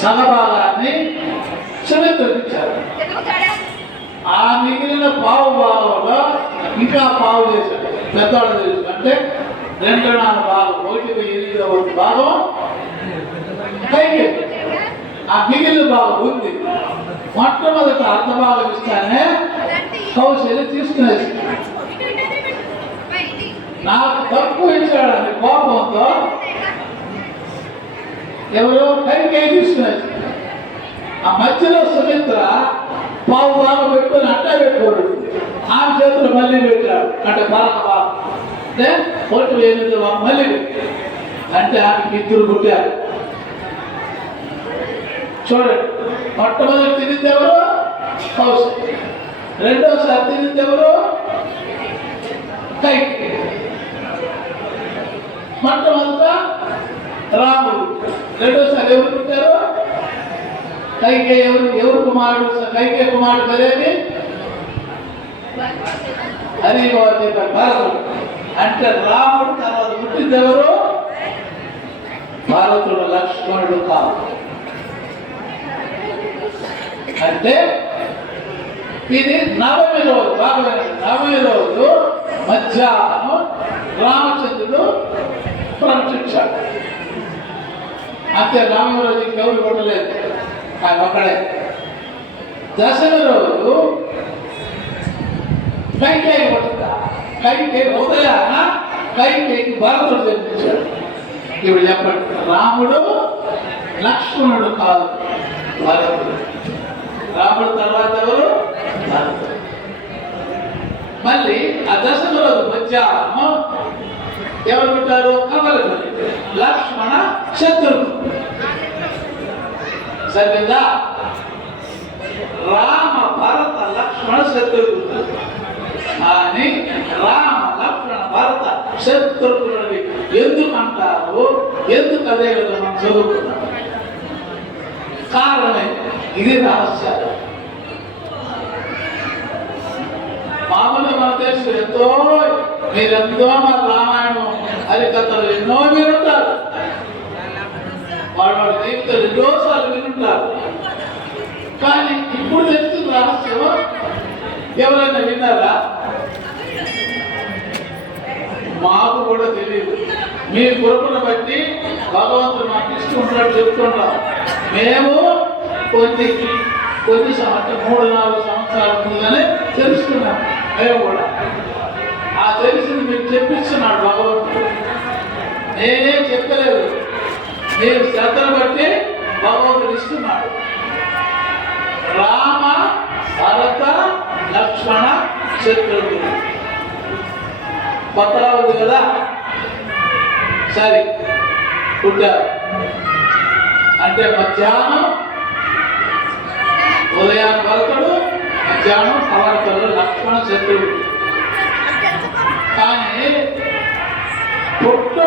సనబాలాన్ని సుమిత్రకిచ్చారు ఆ మిగిలిన పావు భాగంలో ఇంకా పావు చేశాడు పెద్దవాళ్ళు తెలుసుకుంటే రెండున్నర భాగం ఒకటి ఎనిమిది ఒకటి భాగం పైకి. ఆ మిగిలిన భాగం ఉంది. మొట్టమొదటి అర్ధ భాగం ఇస్తానే కౌశల్య తీసుకునేసి నాకు తక్కువ ఇచ్చాడని కోపంతో ఎవరో కైకే తీసుకున్నారు ఆ మధ్యలో సుమిత్ర పావు భాగం పెట్టుకొని అట్టా పెట్టుకోడు. ఆమె చేతులు మళ్ళీ పెట్టాడు అంటే మరొక భాగం అంటే ఒకటి ఎనిమిది మళ్ళీ అంటే ఆమెకి ఇద్దరు పుట్టారు. చూడండి. మొట్టమొదటి తిరిగింది ఎవరు? హౌస్ రెండోసారి తిరిగింది ఎవరు? కైకి. మొట్టమొదట రామ. రెండోసారి ఎవరు పుట్టారు? కైకే ఎవరు? ఎవరు కుమారుడు? కైకే కుమారుడు పేరేమి అది భరతుడు. అంటే రాముడు తర్వాత పుట్టింది ఎవరు? భారతుడు లక్ష్మణుడు కాదు. అంటే ఇది నవమి రోజు బాగా నవమి రోజు మధ్యాహ్నం రామచంద్రుడు అంతే రామరాజు రోజు కొట్టలేదు ఆయన ఒక్కడే దశమి రోజు కైకేయి కొట్టుతా కైకేయి ఉదయాన కైకేయికి భరతుడు జన్మించాడు ఇప్పుడు చెప్పండి రాముడు లక్ష్మణుడు కాదు. భరతుడు రాముడు తర్వాత ఎవరు? భరతుడు మళ్ళీ ఆ దశమి రోజు మధ్యాహ్నం ఎవరు పుట్టారు కమలపల్లి లక్ష్మణ శత్రుఘ్నుడు సరిపోయిందా? రామ భరత లక్ష్మణ శత్రుఘ్నుడు. అని రామ లక్ష్మణ భరత శత్రుఘ్నుడిని ఎందుకంటారు? ఎందుకు అదే విధంగా మనం చదువుకున్నాం కారణమే ఇది రహస్యాలు. మామూలుగా మన తెలుసు ఎంతో మీరెంతో మన రామాయణం హరికథలు ఎన్నో మీరుంటారు వాడు వాడి జీవితంలో ఎన్నోసార్లు అనుకుంటున్నారు కానీ ఇప్పుడు తెలుస్తుంది రహస్యం ఎవరైనా విన్నారా? మాకు కూడా తెలియదు మీ కొరకును బట్టి భగవంతుడు మాకు ఇష్టం చెప్తున్నాం మేము కొన్ని కొన్ని సంవత్సరం మూడు నాలుగు సంవత్సరాల ముందుగానే తెలుసుకున్నాం. మేము కూడా. ఆ తెలిసింది మీరు చెప్పిస్తున్నాడు భగవంతుడు. నేనేం చెప్పలేదు. మీరు శ్రద్ధను బట్టి భగవంతుడు ఇస్తున్నాడు రామ భరత లక్ష్మణ శత్రుఘ్నుడు. కొత్తగా ఉంది కదా? సరే పుట్టారు. అంటే మధ్యాహ్నం ఉదయాన్ని భరతుడు మధ్యాహ్నం భరతుడు లక్ష్మణ శత్రువుడు కానీ పుట్ట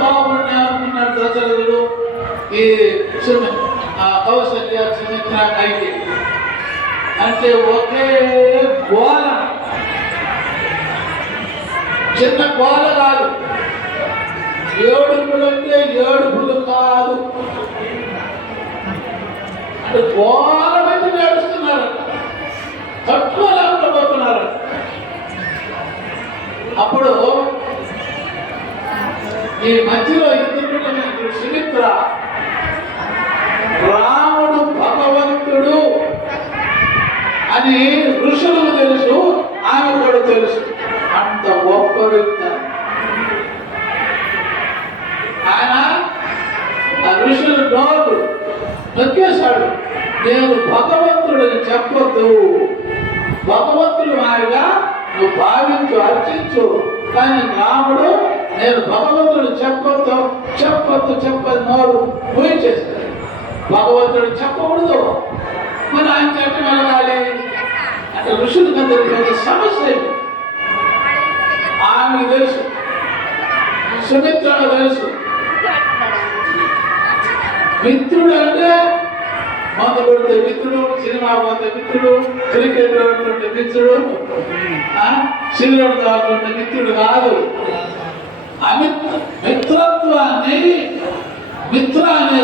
బాగుండే అనుకున్నాడు దశరథుడు. ఈ సుమి కౌశల్య సుమిత్ర కైకి. అంటే ఒకే గోల. చిన్న గోల కాదు. ఏడుపులు అంటే ఏడుపులు కాదు. అంటే గోల మంది నడుస్తున్నారు. తక్కువ లేకపోతున్నారు. అప్పుడు ఈ మధ్యలో ఇంద్రుడు సుమిత్ర రాముడు భగవంతుడు అని ఋషులకు తెలుసు ఆమె కూడా తెలుసు అంత గొప్ప వ్యక్తి ఆయన ఆ ఋషులు నోరు నొక్కేశాడు నేను భగవంతుడిని చెప్పొద్దు భగవంతుడు మాయగా నువ్వు భావించు అర్చించు. కానీ రాముడు నేను భగవంతుడు చెప్పొద్దు చెప్పొద్దు చెప్పదు నోరు ఊహించేస్తాడు భగవంతుడు చెప్పకూడదు. మరి ఆయన చెప్ప వెళ్ళాలి? అంటే ఋషులకు అందరికీ సమస్య ఇది. ఆమెకు తెలుసు. సుమిత్రుడు తెలుసు. మిత్రుడు అంటే మందు కొడితే మిత్రుడు సినిమా పోతే మిత్రుడు క్రికెట్ ఆడుతుంటే మిత్రుడు సిల్లుడు తాగుతుంటే మిత్రుడు కాదు. అమిత్ మిత్రత్వాన్ని మిత్ర అనే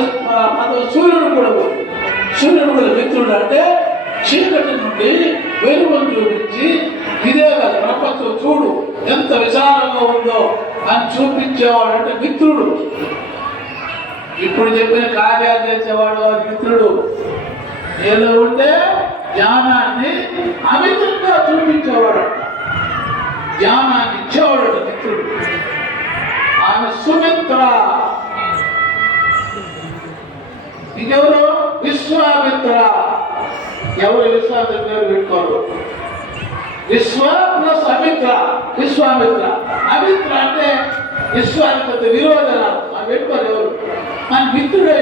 పదం సూర్యుడు కూడా సూర్యుడు కూడా మిత్రుడు అంటే చీకటి నుండి వెలుగును చూపించి ఇదే కదా ప్రపంచం చూడు ఎంత విశాలంగా ఉందో అని చూపించేవాడు అంటే మిత్రుడు. ఇప్పుడు చెప్పిన కార్యాలు చేసేవాడు వాడి మిత్రుడు. ఏదో ఉంటే జ్ఞానాన్ని అమితంగా చూపించేవాడు. జ్ఞానాన్ని ఇచ్చేవాడు మిత్రుడు. ఆమె సుమిత్ర. ఇంకెవరు విశ్వామిత్ర. ఎవరు విశ్వామిత్ర పేరు పెట్టుకోరు? విశ్వ ప్లస్ అమిత్ర విశ్వామిత్ర. అమిత్ర అంటే విశ్వామిత్ర విరోధన పెట్టుకోరు ఎవరు? మన మిత్రుడే